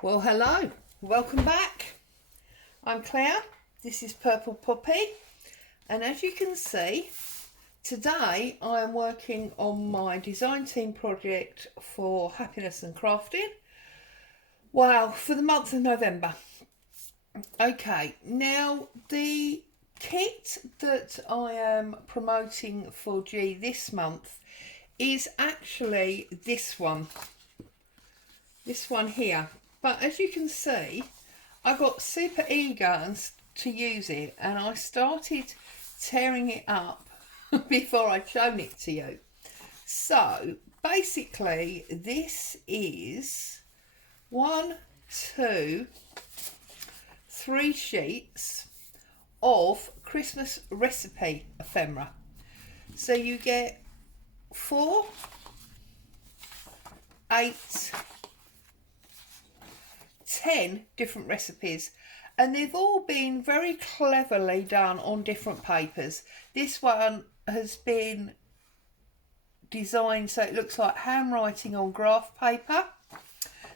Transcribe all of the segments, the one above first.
Well, hello, welcome back. I'm Claire, this is Purple Poppy, and as you can see, today I am working on my design team project for Happiness and Crafting. Wow, for the month of November. Okay, now the kit that I am promoting for G this month is actually this one here. But as you can see, I got super eager to use it, and I started tearing it up before I'd shown it to you. So basically this is 1, 2, 3 sheets of Christmas recipe ephemera. So you get 4, 8, 10 different recipes, and they've all been very cleverly done on different papers. This one has been designed so it looks like handwriting on graph paper.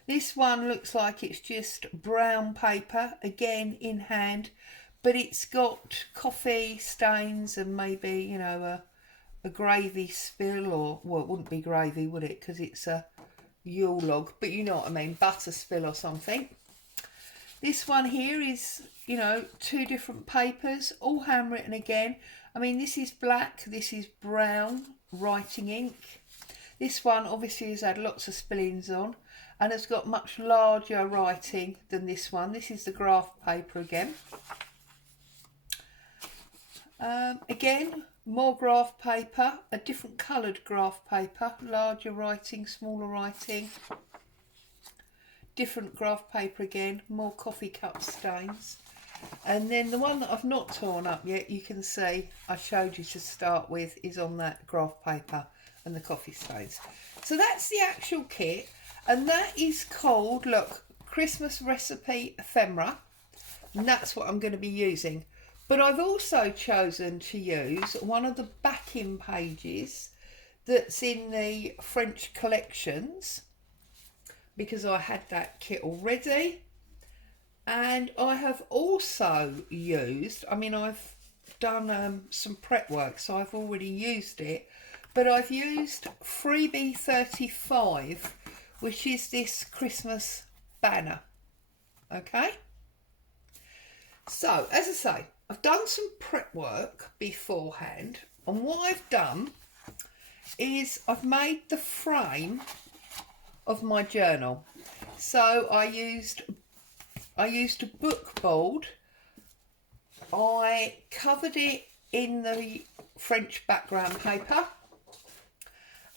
This one looks like it's just brown paper, again in hand, but it's got coffee stains and maybe, you know, a gravy spill, or, well, it wouldn't be gravy, would it, because it's a Yule log, but you know what I mean, butter spill or something. This one here is, you know, 2 different papers, all handwritten again. I mean, this is black, this is brown writing ink. This one obviously has had lots of spillings on and has got much larger writing than this one. This is the graph paper again. Again, more graph paper, a different coloured graph paper, larger writing, smaller writing. Different graph paper again, more coffee cup stains. And then the one that I've not torn up yet, you can see I showed you to start with, is on that graph paper and the coffee stains. So that's the actual kit, and that is called, look, Christmas Recipe Ephemera, and that's what I'm going to be using. But I've also chosen to use one of the backing pages that's in the French collections, because I had that kit already. And I have also used, I mean, I've done some prep work, so I've already used it, but I've used freebie 35, which is this Christmas banner. Okay, so as I say, I've done some prep work beforehand, and what I've done is I've made the frame of my journal. So I used a book board. I covered it in the French background paper,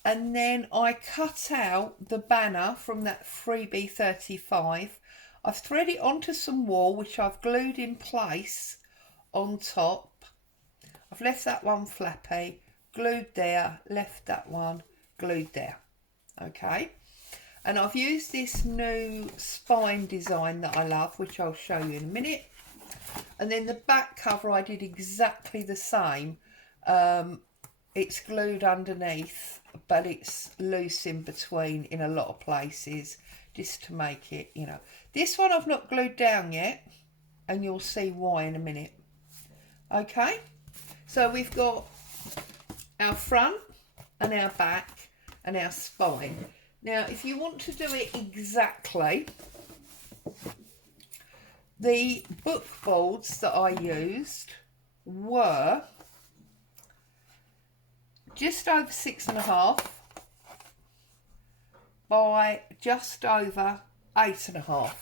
and then I cut out the banner from that freebie 35. I've threaded it onto some wool, which I've glued in place on top. I've left that one flappy, glued there, left that one glued there. Okay, and I've used this new spine design that I love, which I'll show you in a minute. And then the back cover I did exactly the same. It's glued underneath, but it's loose in between in a lot of places, just to make it, you know. This one I've not glued down yet, and you'll see why in a minute. Okay, so we've got our front and our back and our spine. Now, if you want to do it exactly, the book boards that I used were just over 6.5 by just over 8.5.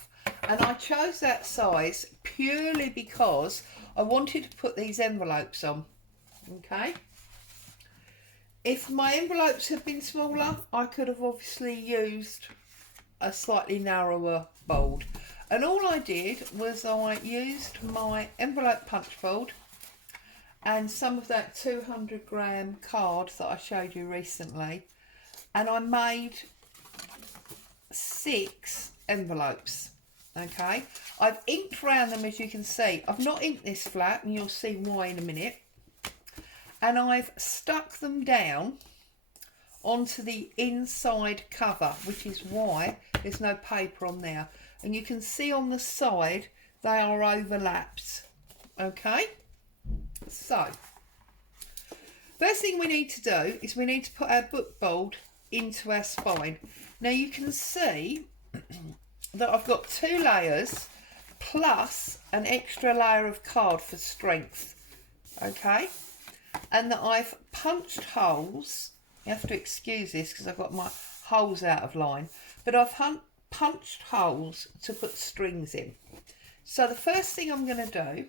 And I chose that size purely because I wanted to put these envelopes on. Okay. If my envelopes had been smaller, I could have obviously used a slightly narrower board. And all I did was I used my envelope punch board and some of that 200-gram card that I showed you recently, and I made 6 envelopes. Okay, I've inked around them, as you can see. I've not inked this flat, and you'll see why in a minute. And I've stuck them down onto the inside cover, which is why There's no paper on there. And you can see on the side, they are overlapped. Okay? So, first thing we need to do is we need to put our book board into our spine. Now you can see that I've got 2 layers plus an extra layer of card for strength. Okay? And that I've punched holes. You have to excuse this because I've got my holes out of line. But I've punched holes to put strings in. So the first thing I'm going to do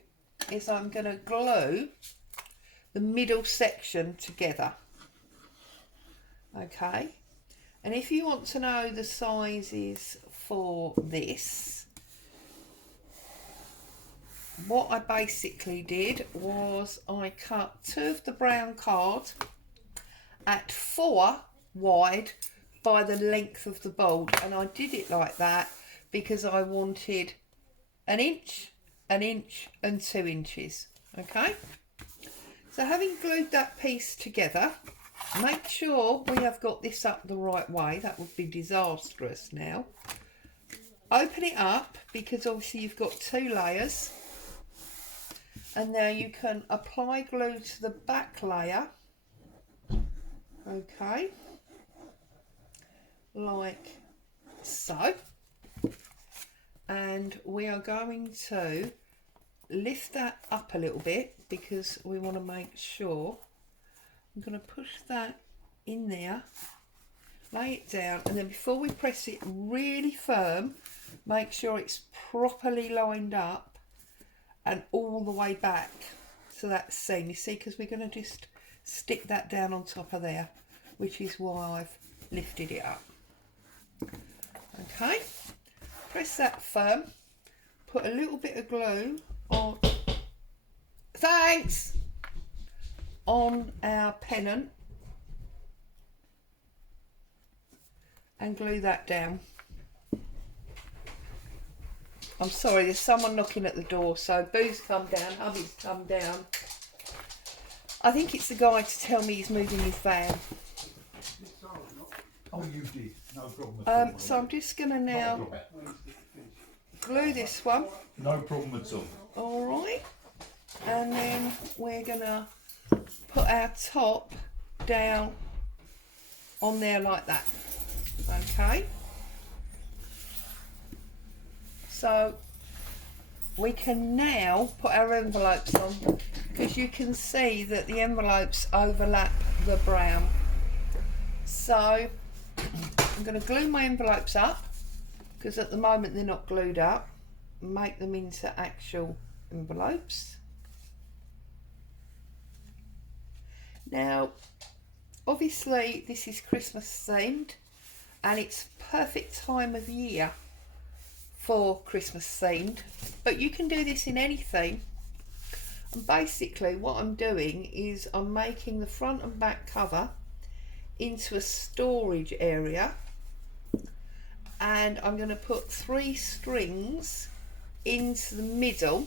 is I'm going to glue the middle section together. Okay? And if you want to know the sizes for this, what I basically did was I cut 2 of the brown card at 4 wide by the length of the board, and I did it like that because I wanted 1 inch, 1 inch and 2 inches. Okay, so having glued that piece together, make sure we have got this up the right way. That would be disastrous now. Open it up because obviously you've got 2 layers. And now you can apply glue to the back layer, okay, like so. And we are going to lift that up a little bit because we want to make sure. I'm going to push that in there, lay it down, and then before we press it really firm, make sure it's properly lined up and all the way back to that seam, you see, because we're going to just stick that down on top of there, which is why I've lifted it up. Okay, press that firm, put a little bit of glue on, thanks, on our pennant and glue that down. I'm sorry, there's someone knocking at the door, so Boo's come down, hubby's come down. I think it's the guy to tell me he's moving his van. Oh, you did, no problem. So I'm just going to now glue this one. No problem at all. Alright, and then we're going to put our top down on there like that. Okay. So we can now put our envelopes on because you can see that the envelopes overlap the brown. So I'm going to glue my envelopes up because at the moment they're not glued up. Make them into actual envelopes. Now obviously this is Christmas themed and it's perfect time of year for Christmas themed, but you can do this in any theme. And basically what I'm doing is I'm making the front and back cover into a storage area, and I'm going to put 3 strings into the middle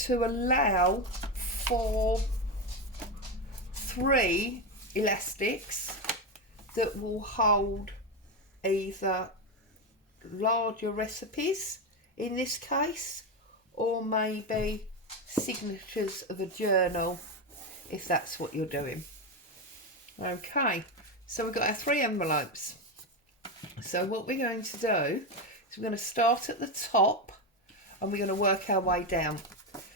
to allow for 3 elastics that will hold either larger recipes in this case, or maybe signatures of a journal if that's what you're doing. Okay, so we've got our 3 envelopes. So what we're going to do is we're going to start at the top and we're going to work our way down.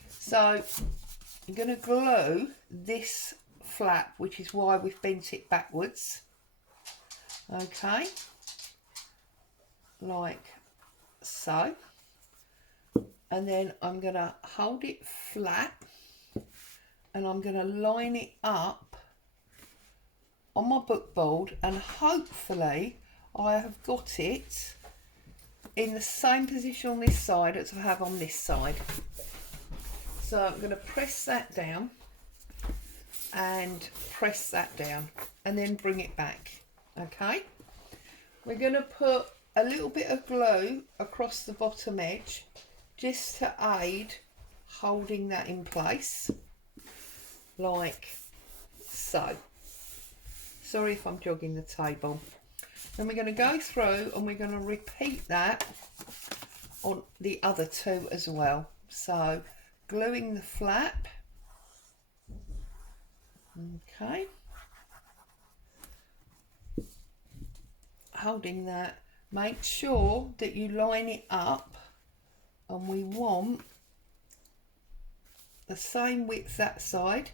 So I'm going to glue this flap, which is why we've bent it backwards. Okay, like so, and then I'm going to hold it flat and I'm going to line it up on my book board, and hopefully I have got it in the same position on this side as I have on this side. So I'm going to press that down and press that down and then bring it back. Okay, we're going to put a little bit of glue across the bottom edge just to aid holding that in place, like so. Sorry if I'm jogging the table. Then we're going to go through and we're going to repeat that on the other two as well. So gluing the flap, okay, holding that, make sure that you line it up, and we want the same width that side,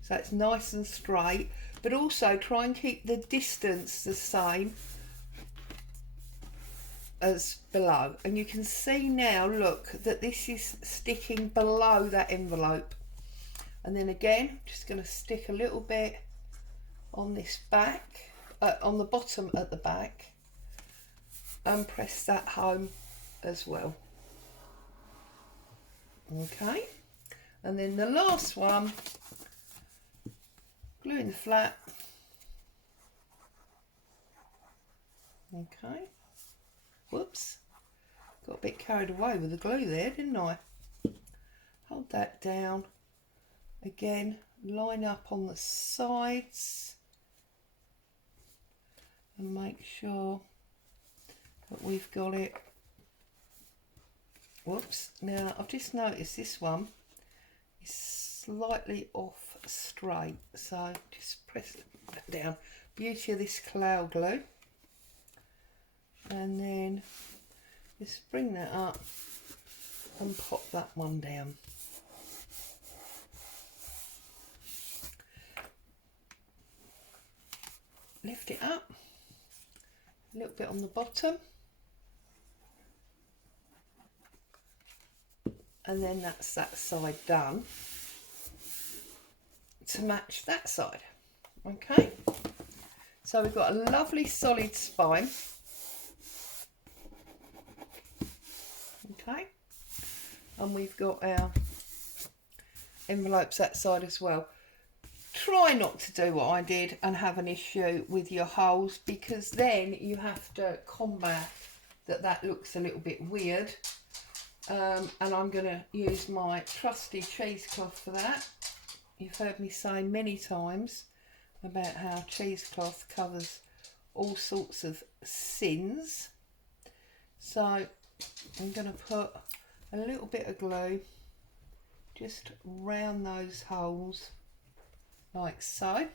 so it's nice and straight, but also try and keep the distance the same as below. And you can see now, look, that this is sticking below that envelope. And then again, just going to stick a little bit on this back, on the bottom at the back, and press that home as well. Okay, and then the last one, gluing the flap. Okay, whoops, got a bit carried away with the glue there, didn't I? Hold that down. Again, line up on the sides and make sure that we've got it. Whoops, now I've just noticed this one is slightly off straight, so just press that down. Beauty of this cloud glue. And then just bring that up and pop that one down. Lift it up, a little bit on the bottom, and then that's that side done to match that side. Okay, so we've got a lovely solid spine. Okay, and we've got our envelopes that side as well. Try not to do what I did and have an issue with your holes, because then you have to combat that looks a little bit weird. And I'm going to use my trusty cheesecloth for that. You've heard me say many times about how cheesecloth covers all sorts of sins. So I'm going to put a little bit of glue just round those holes like so,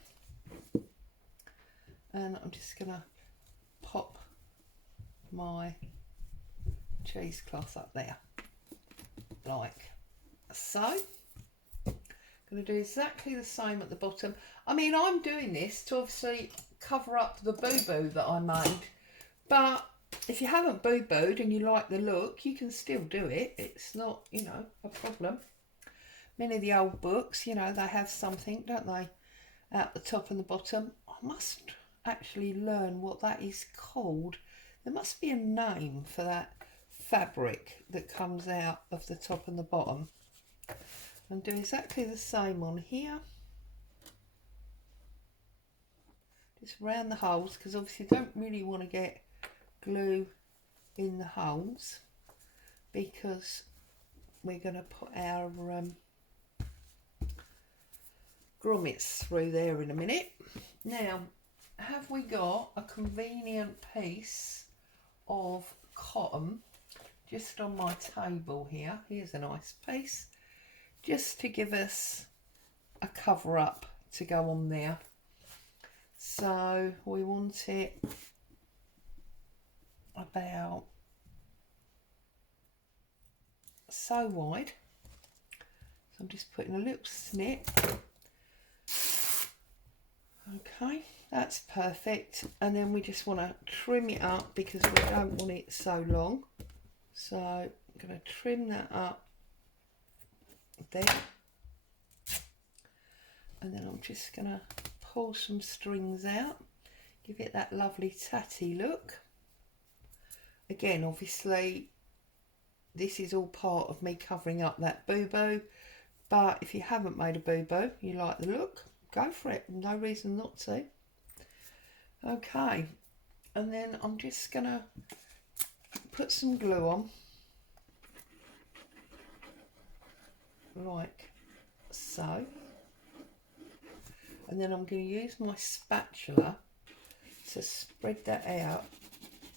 and I'm just going to pop my cheesecloth up there like so. Going to do exactly the same at the bottom. I mean, I'm doing this to obviously cover up the boo-boo that I made, but if you haven't boo-booed and you like the look, you can still do it. It's not, you know, a problem. Many of the old books, you know, they have something, don't they, at the top and the bottom. I must actually learn what that is called. There must be a name for that fabric that comes out of the top and the bottom. And do exactly the same on here. Just round the holes, because obviously you don't really want to get glue in the holes, because we're going to put our grommets through there in a minute. Now, have we got a convenient piece of cotton just on my table here? Here's a nice piece, just to give us a cover up to go on there. So we want it about so wide. So I'm just putting a little snip. Okay, that's perfect. And then we just want to trim it up because we don't want it so long. So I'm going to trim that up there. And then I'm just going to pull some strings out, give it that lovely tatty look. Again, obviously, this is all part of me covering up that boo-boo. But if you haven't made a boo-boo, you like the look, go for it. No reason not to. Okay, and then I'm just going to put some glue on, like so. And then I'm going to use my spatula to spread that out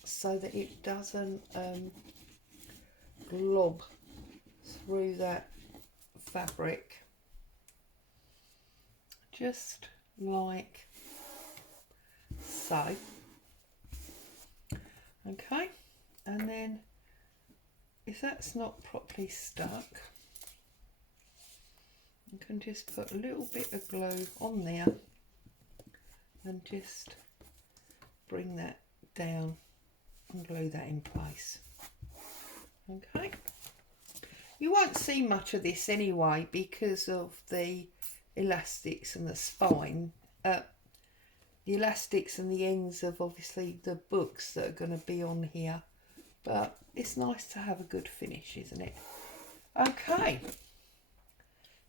so that it doesn't glob through that fabric, just like so. Okay, and then if that's not properly stuck, you can just put a little bit of glue on there and just bring that down and glue that in place. Okay, you won't see much of this anyway because of the elastics and the spine, the elastics and the ends of obviously the books that are going to be on here, but it's nice to have a good finish, isn't it? Okay,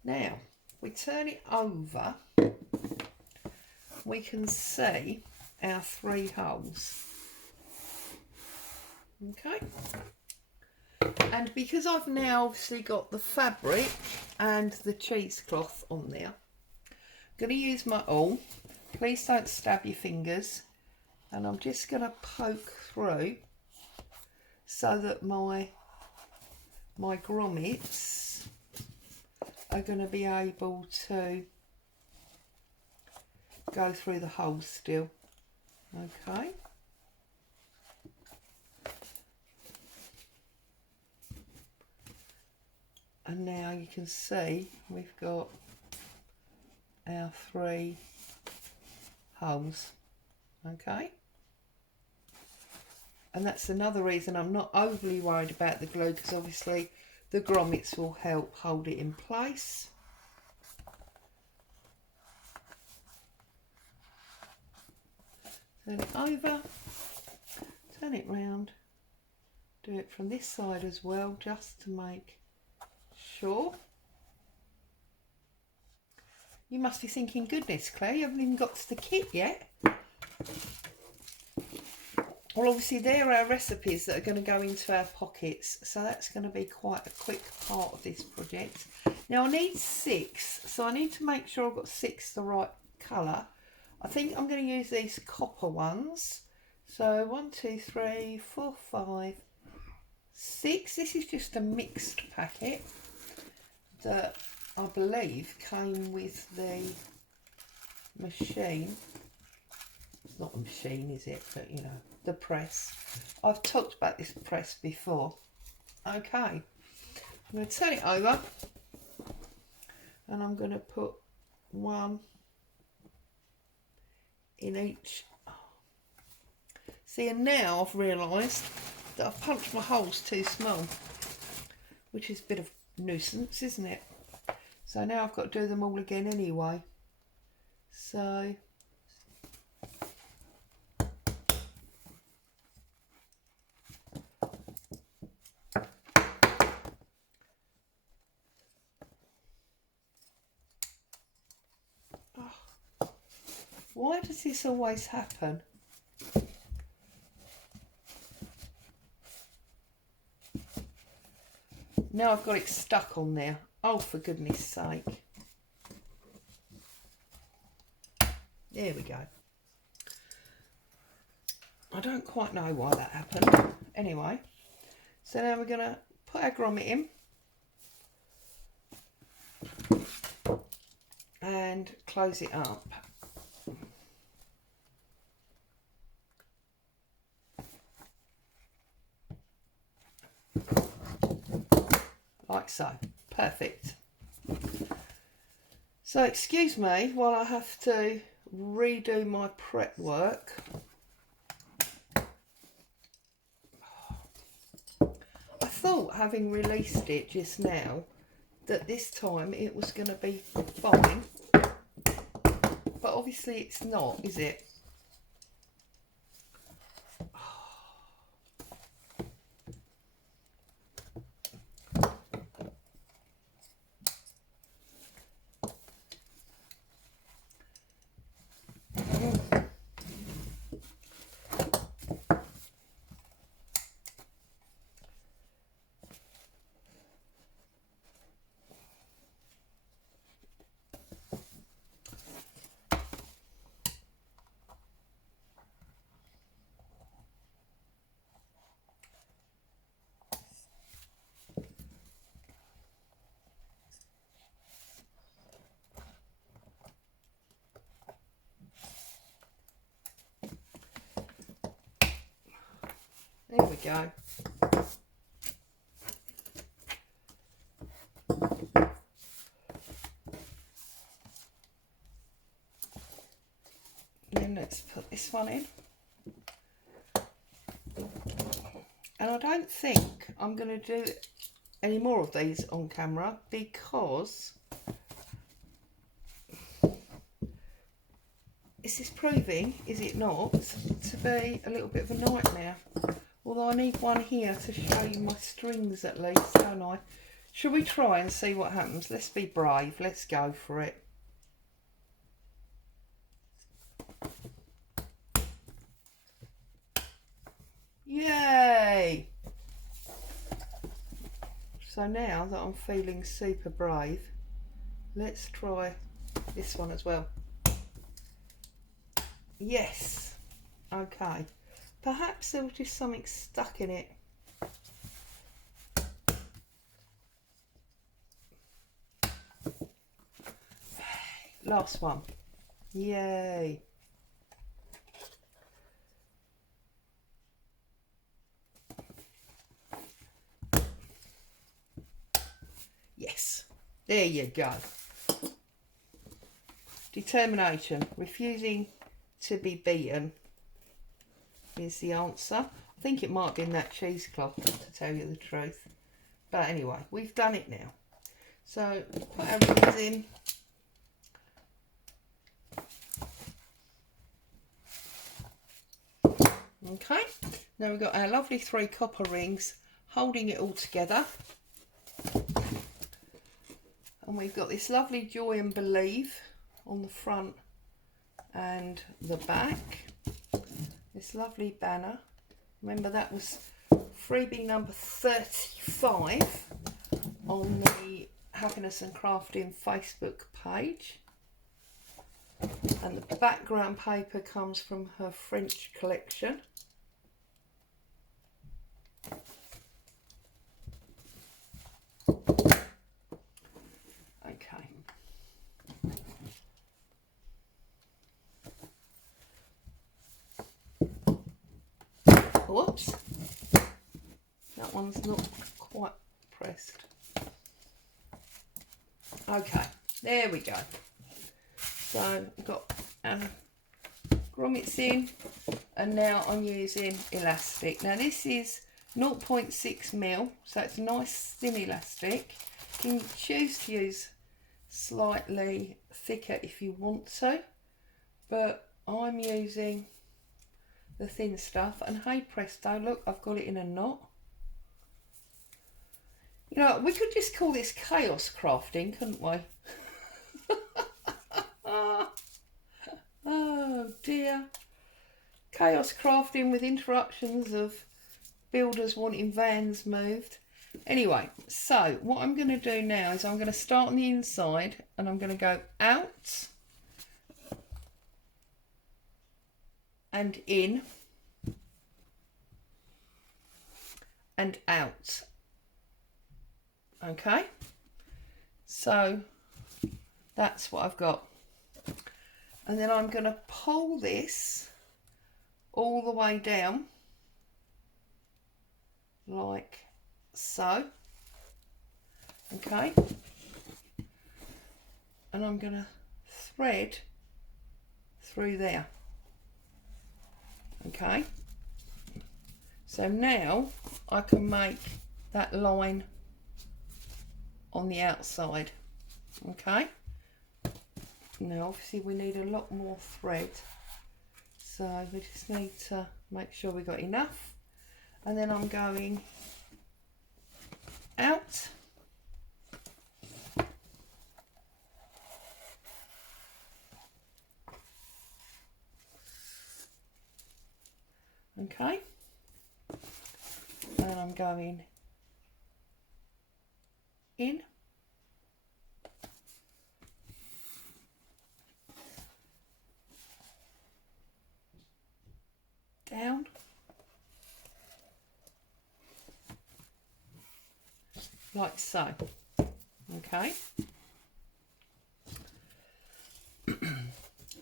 now we turn it over, we can see our 3 holes. Okay, and because I've now obviously got the fabric and the cheesecloth on there, I'm going to use my awl. Please don't stab your fingers, and I'm just going to poke through so that my grommets are going to be able to go through the holes still. Okay. And now you can see we've got our 3 holes. Okay. And that's another reason I'm not overly worried about the glue, because obviously the grommets will help hold it in place. Turn it over, turn it round, do it from this side as well, just to make sure. You must be thinking, goodness Claire, you haven't even got to the kit yet. Well, obviously there are our recipes that are going to go into our pockets, so that's going to be quite a quick part of this project. Now I need 6, so I need to make sure I've got 6 the right colour. I think I'm going to use these copper ones. So 1, 2, 3, 4, 5, 6. This is just a mixed packet that I believe came with the machine. It's not a machine, is it? But you know, the press. I've talked about this press before. Okay, I'm going to turn it over and I'm going to put 1 in each. See, and now I've realised that I've punched my holes too small, which is a bit of a nuisance, isn't it? So now I've got to do them all again anyway. So why does this always happen? Now I've got it stuck on there. Oh, for goodness sake. There we go. I don't quite know why that happened. Anyway, so now we're going to put our grommet in and close it up. Like so. Perfect. So excuse me while I have to redo my prep work. I thought, having released it just now, that this time it was going to be fine, but obviously it's not, is it? go. Then let's put this one in. And I don't think I'm going to do any more of these on camera because this is proving, is it not, to be a little bit of a nightmare. Although I need one here to show you my strings at least, don't I? Shall we try and see what happens? Let's be brave. Let's go for it. Yay! So now that I'm feeling super brave, let's try this one as well. Yes. Okay. Perhaps there was just something stuck in it. Last one. Yay. Yes. There you go. Determination. Refusing to be beaten is the answer. I think it might have been that cheesecloth, to tell you the truth. But anyway, we've done it now. So put our rings in. Okay, now we've got our lovely 3 copper rings holding it all together. And we've got this lovely Joy and Believe on the front and the back. This lovely banner. Remember that was freebie number 35 on the Happiness and Crafting Facebook page. And the background paper comes from her French collection. Okay. Whoops. That one's not quite pressed. Okay, there we go. So I've got grommets in, and now I'm using elastic. Now this is 0.6 mil, so it's nice thin elastic. You can choose to use slightly thicker if you want to, but I'm using the thin stuff. And hey presto, look, I've got it in a knot. You know, we could just call this chaos crafting, couldn't we? Oh dear. Chaos crafting with interruptions of builders wanting vans moved. Anyway, so what I'm going to do now is I'm going to start on the inside and I'm going to go out and in and out. Okay, so that's what I've got. And then I'm going to pull this all the way down like so. Okay, and I'm going to thread through there. Okay, so now I can make that line on the outside. Okay, now obviously we need a lot more thread, so we just need to make sure we got enough. And then I'm going out okay, and I'm going in down like so. Okay,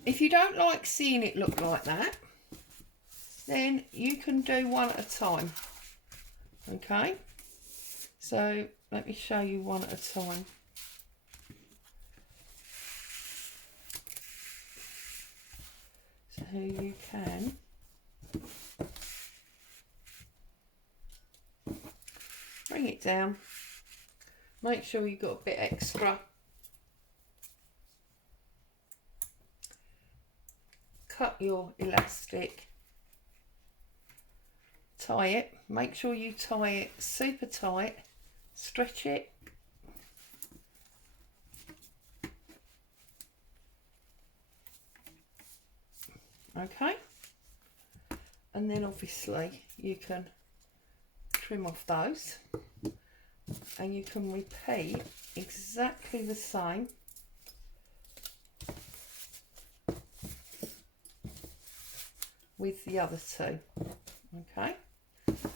if you don't like seeing it look like that, then you can do one at a time. Okay, so let me show you one at a time. So you can bring it down, make sure you've got a bit extra, cut your elastic, tie it, make sure you tie it super tight, stretch it, okay, and then obviously you can trim off those, and you can repeat exactly the same with the other two. Okay,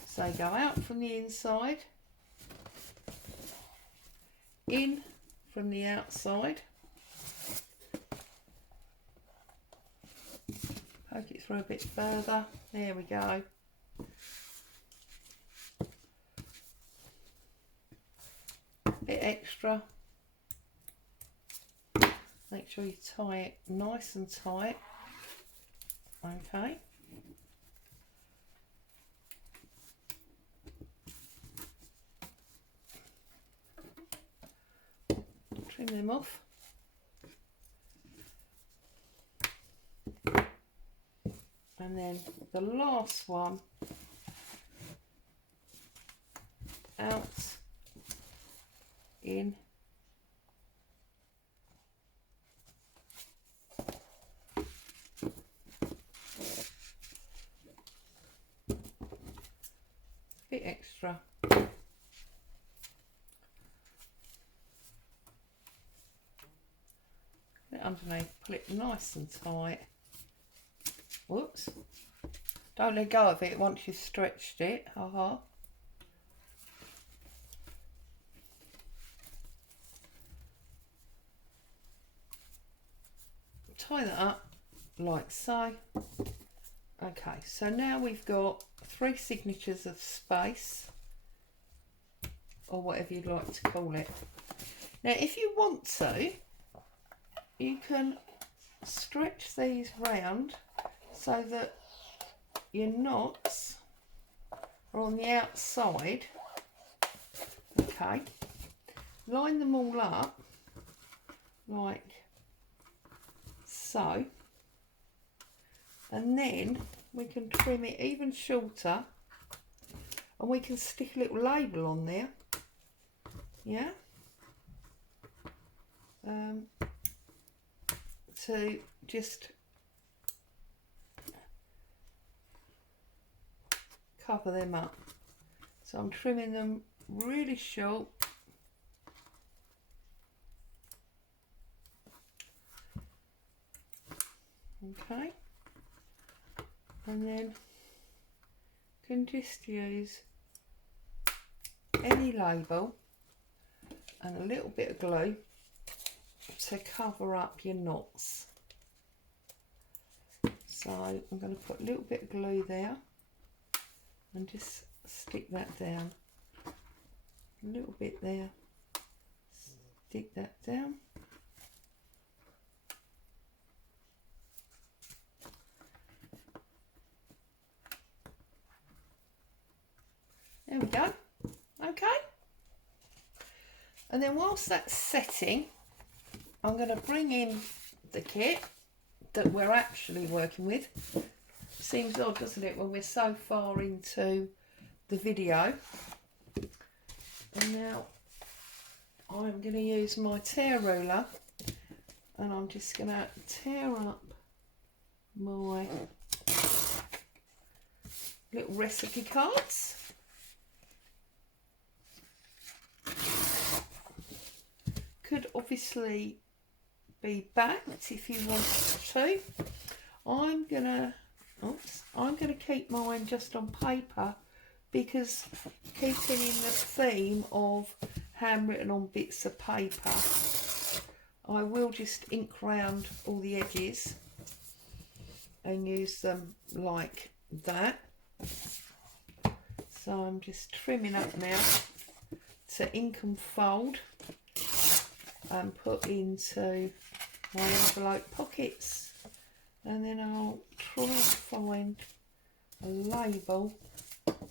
so go out from the inside, in from the outside, poke it through a bit further, there we go. Bit extra, make sure you tie it nice and tight, okay. Trim them off. And then the last one out, in, bit extra, put it underneath, pull it nice and tight. Whoops, don't let go of it once you've stretched it, haha. Tie that up like so. Okay, so now we've got 3 signatures of space, or whatever you'd like to call it. Now if you want to, you can stretch these round so that your knots are on the outside. Okay, line them all up like so, and then we can trim it even shorter, and we can stick a little label on there, yeah, to just cover them up. So I'm trimming them really short, okay, and then can just use any label and a little bit of glue to cover up your knots. So I'm going to put a little bit of glue there and just stick that down, a little bit there, stick that down. There we go. Okay, and then whilst that's setting, I'm going to bring in the kit that we're actually working with. Seems odd, doesn't it, when we're so far into the video. And now I'm going to use my tear ruler, and I'm just going to tear up my little recipe cards. Could obviously be backed if you wanted to. I'm gonna keep mine just on paper, because keeping in the theme of handwritten on bits of paper, I will just ink round all the edges and use them like that. So I'm just trimming up now to ink and fold and put into my envelope pockets, and then I'll try and find a label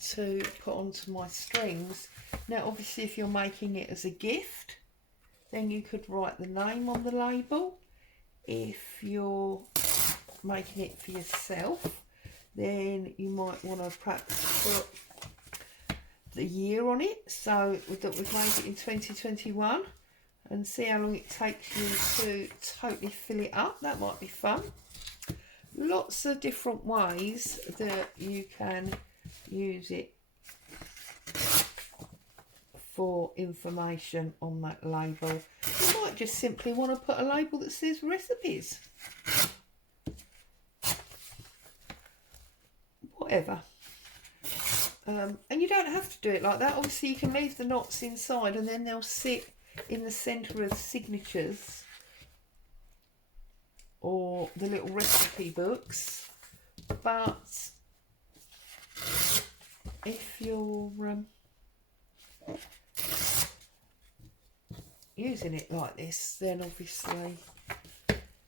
to put onto my strings. Now obviously if you're making it as a gift, then you could write the name on the label. If you're making it for yourself, then you might want to perhaps put the year on it, so that we've made it in 2021, and see how long it takes you to totally fill it up. That might be fun. Lots of different ways that you can use it for information on that label. You might just simply want to put a label that says recipes. Whatever. And you don't have to do it like that. Obviously you can leave the knots inside and then they'll sit in the centre of signatures or the little recipe books. But if you're using it like this, then obviously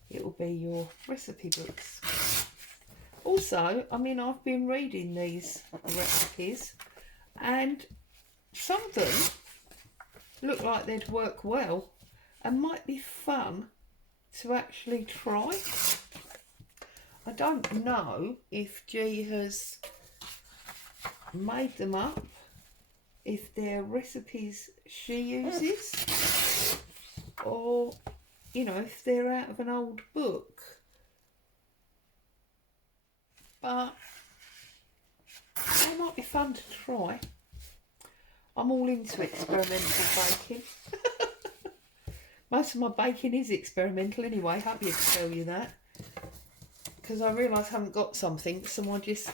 it will be your recipe books. Also, I mean, I've been reading these recipes and some of them look like they'd work well and might be fun to actually try. I don't know if G has made them up, if they're recipes she uses, or, you know, if they're out of an old book. But they might be fun to try. I'm all into experimental baking. Most of my baking is experimental anyway, happy to tell you that. Because I realise I haven't got something, so I just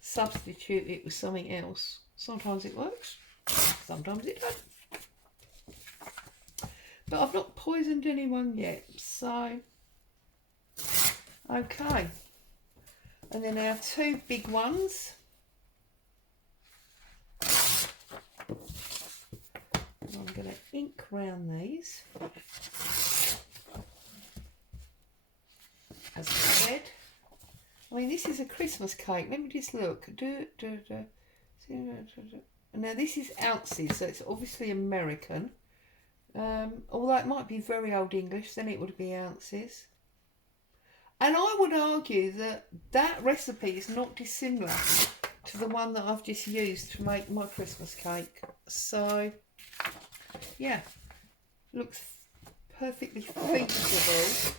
substitute it with something else. Sometimes it works, sometimes it doesn't. But I've not poisoned anyone yet, so okay. And then our two big ones. And I'm going to ink round these. As I said. I mean, this is a Christmas cake. Let me just look. Now this is ounces, so it's obviously American. Although it might be very old English, then it would be ounces. And I would argue that that recipe is not dissimilar to the one that I've just used to make my Christmas cake. So, yeah, looks perfectly feasible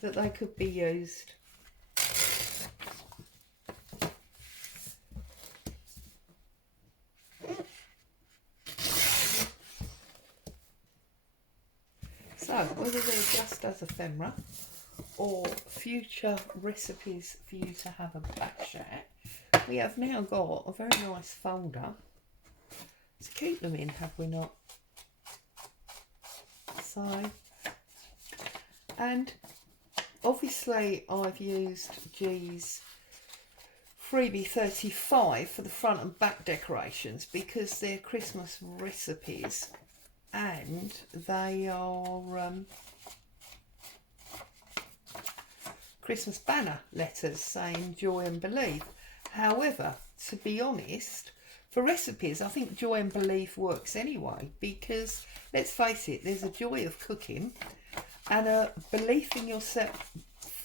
that they could be used. So, whether they're just as ephemera or future recipes for you to have a bash at, we have now got a very nice folder to keep them in, have we not? So, and obviously I've used G's freebie 35 for the front and back decorations because they're Christmas recipes and they are Christmas banner letters saying joy and believe. However, to be honest, for recipes I think joy and believe works anyway, because let's face it, there's a joy of cooking and a belief in yourself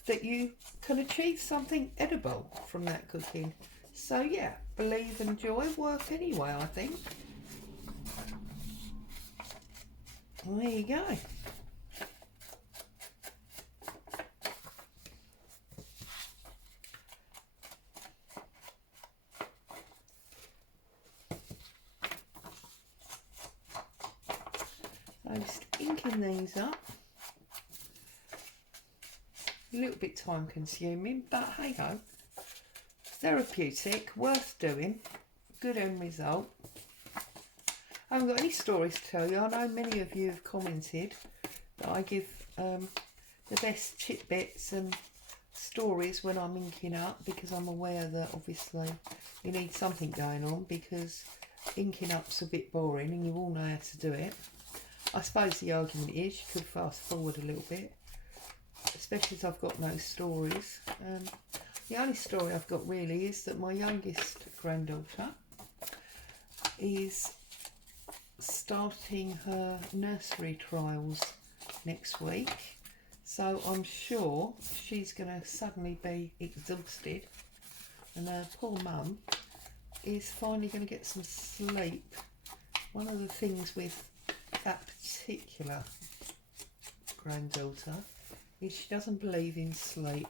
that you can achieve something edible from that cooking. So yeah, believe and joy work anyway, I think. Well, there you go. So just inking these up. A little bit time consuming, but hey ho. Therapeutic, worth doing, good end result. I haven't got any stories to tell you. I know many of you have commented that I give the best tidbits and stories when I'm inking up, because I'm aware that obviously you need something going on, because inking up's a bit boring and you all know how to do it. I suppose the argument is you could fast forward a little bit, especially as I've got no stories. The only story I've got really is that my youngest granddaughter is starting her nursery trials next week, so I'm sure she's going to suddenly be exhausted, and her poor mum is finally going to get some sleep. One of the things with that particular granddaughter is she doesn't believe in sleep,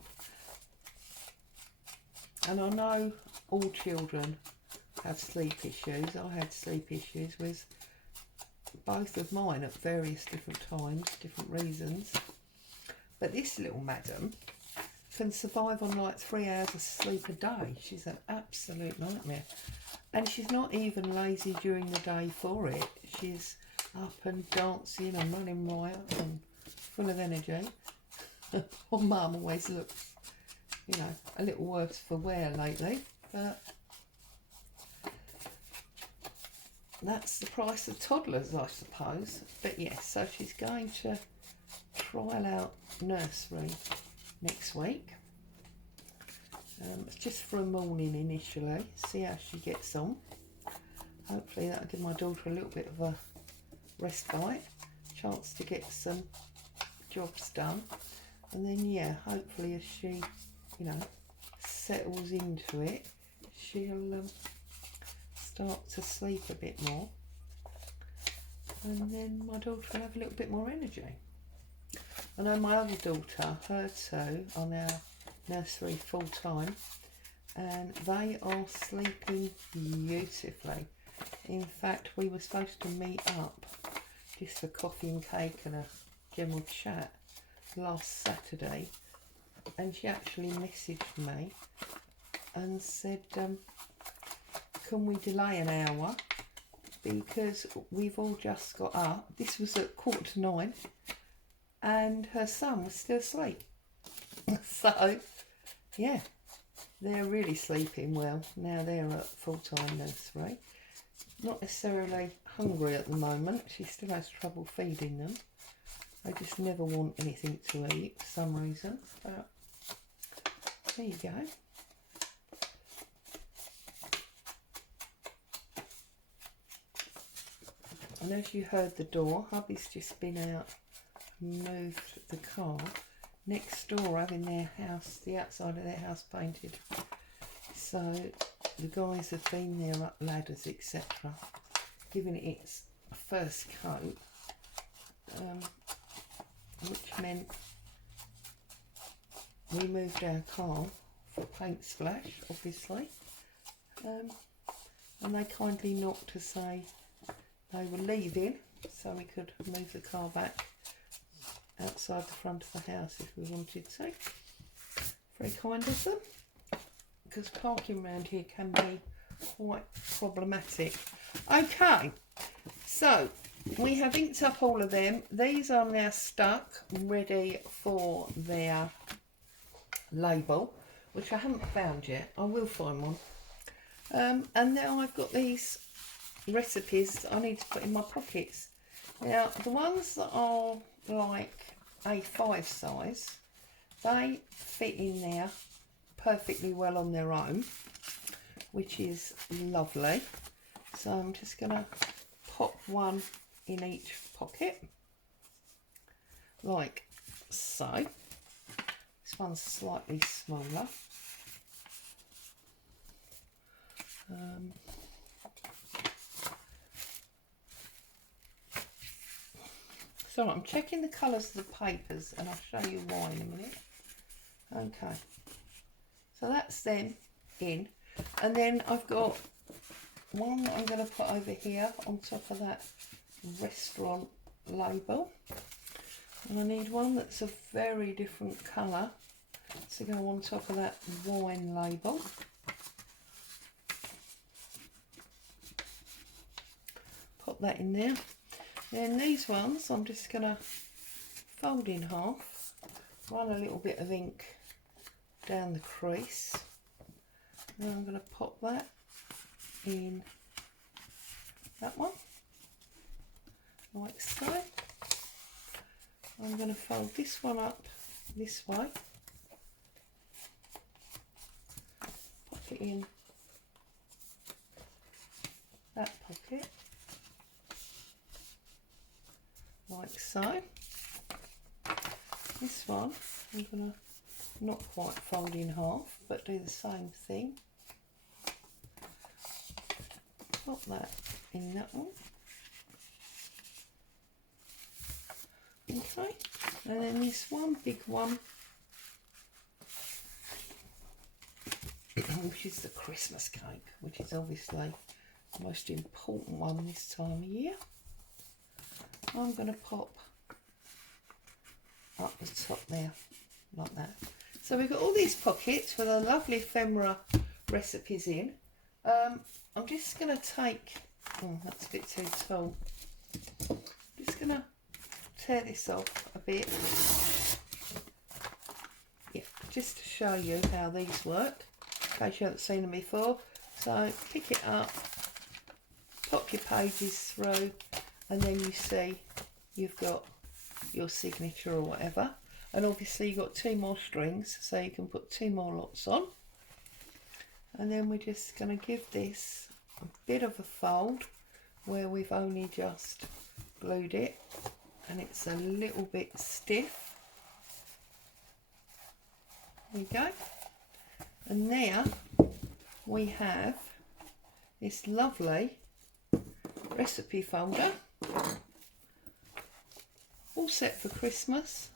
and I know all children have sleep issues. I had sleep issues with both of mine at various different times, different reasons, but this little madam can survive on like 3 hours of sleep a day. She's an absolute nightmare, and she's not even lazy during the day for it. She's up and dancing and running riot and full of energy. My mum always looks, you know, a little worse for wear lately, but that's the price of toddlers, I suppose. But yes, so she's going to trial out nursery next week. It's just for a morning initially, see how she gets on. Hopefully that'll give my daughter a little bit of a respite, chance to get some jobs done, and then yeah, hopefully as she, you know, settles into it, she'll start to sleep a bit more, and then my daughter will have a little bit more energy. I know my other daughter, her two are now nursery full time, and they are sleeping beautifully. In fact, we were supposed to meet up just for coffee and cake and a general chat last Saturday, and she actually messaged me and said, can we delay an hour, because we've all just got up. This was at 9:15 and her son was still asleep. So yeah, they're really sleeping well now. They're at full-time nursery. Not necessarily hungry at the moment. She still has trouble feeding them. They just never want anything to eat for some reason. But there you go. And as you heard the door, hubby's just been out and moved the car. Next door having their house, the outside of their house painted. So the guys have been there up ladders, etc., giving it its first coat, which meant we moved our car for paint splash, obviously, and they kindly knocked to say they were leaving so we could move the car back outside the front of the house if we wanted to. Very kind of them, because parking around here can be quite problematic. Okay, so we have inked up all of them. These are now stuck, ready for their label, which I haven't found yet. I will find one. And now I've got these recipes I need to put in my pockets. Now, the ones that are like A5 size, they fit in there perfectly well on their own, which is lovely. So I'm just going to pop one in each pocket, like so. This one's slightly smaller. So I'm checking the colours of the papers, and I'll show you why in a minute. Okay, so that's them in, and then I've got one that I'm going to put over here on top of that restaurant label, and I need one that's a very different colour to go on top of that wine label. Pop that in there. Then these ones I'm just going to fold in half, run a little bit of ink down the crease. And I'm going to pop that in that one, like so. I'm going to fold this one up this way, pop it in that pocket, like so. This one I'm going to not quite fold in half, but do the same thing. Pop that in that one. Okay, and then this one big one, which is the Christmas cake, which is obviously the most important one this time of year. I'm going to pop up the top there, like that. So we've got all these pockets with our lovely ephemera recipes in. I'm just going to take, oh that's a bit too tall, I'm just going to tear this off a bit, yeah, just to show you how these work, in case you haven't seen them before. So pick it up, pop your pages through, and then you see you've got your signature or whatever, and obviously you've got 2 more strings, so you can put 2 more lots on. And then we're just going to give this a bit of a fold where we've only just glued it and it's a little bit stiff. There we go. And now we have this lovely recipe folder, all set for Christmas.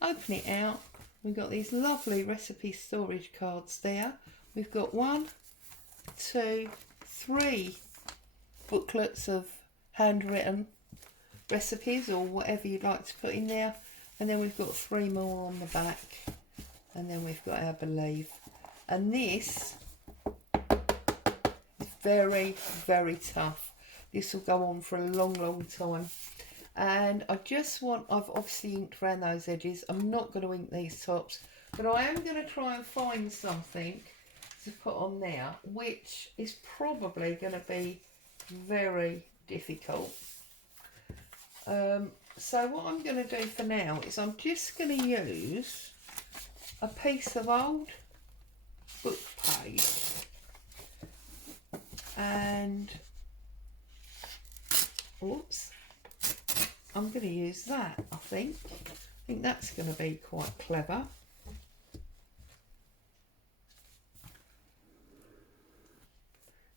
Open it out, we've got these lovely recipe storage cards there. We've got 1, 2, 3 booklets of handwritten recipes or whatever you'd like to put in there, and then we've got 3 more on the back, and then we've got our believe. And this is very, very tough. This will go on for a long time. And I've obviously inked around those edges. I'm not going to ink these tops, but I am going to try and find something to put on there, which is probably going to be very difficult. So what I'm going to do for now is I'm just going to use a piece of old book page, and oops, I'm going to use that. I think that's going to be quite clever.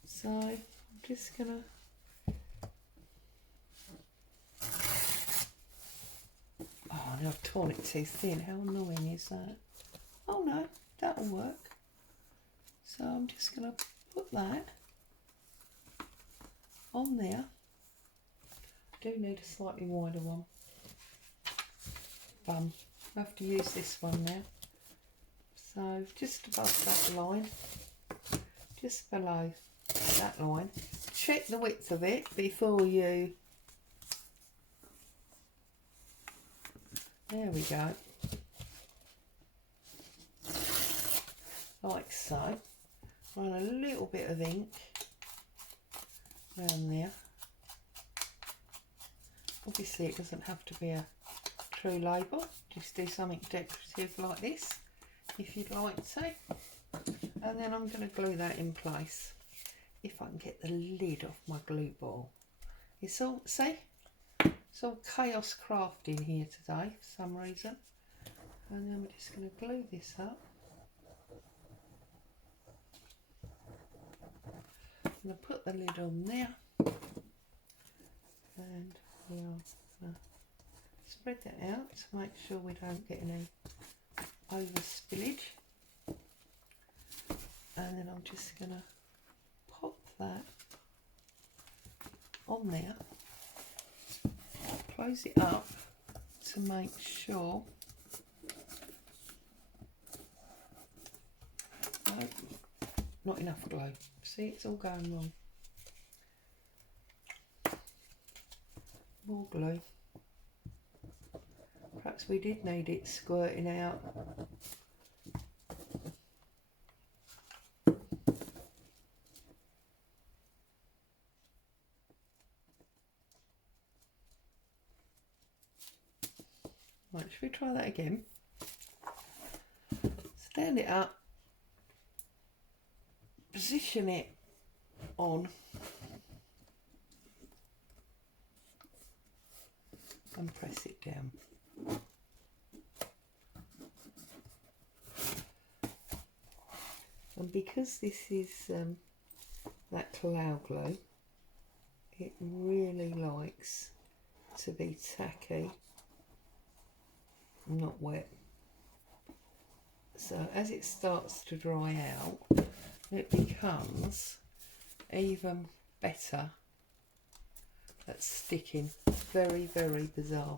So I'm just going to, oh no, I've torn it too thin. How annoying is that? Oh no, that'll work. So I'm just going to put that on there. I do need a slightly wider one. I have to use this one now. So just above that line, just below that line. Check the width of it before you, there we go, like so. Run a little bit of ink around there. Obviously it doesn't have to be a true label, just do something decorative like this if you'd like to. And then I'm going to glue that in place, if I can get the lid off my glue ball. It's all, see, it's all chaos crafting here today for some reason. And then we're just going to glue this up. I'm going to put the lid on there, and we are going to spread that out to make sure we don't get any over spillage. And then I'm just going to pop that on there, close it up to make sure, no, not enough glue. See, it's all going wrong. More glue. Perhaps we did need it squirting out. Right, should we try that again? Stand it up, position it on, and press it down. And because this is that cloud glue, it really likes to be tacky, not wet. So as it starts to dry out, it becomes even better at sticking. Very, very bizarre.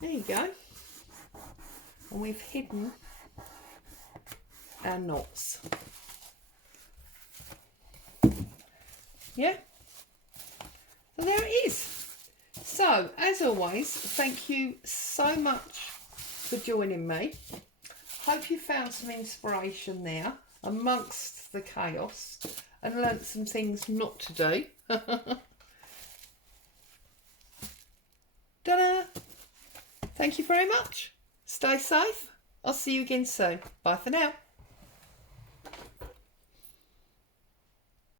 There you go. And we've hidden our knots. Yeah, so there it is. So as always, thank you so much for joining me. Hope you found some inspiration there amongst the chaos and learnt some things not to do. Ta-da! Thank you very much. Stay safe. I'll see you again soon. Bye for now.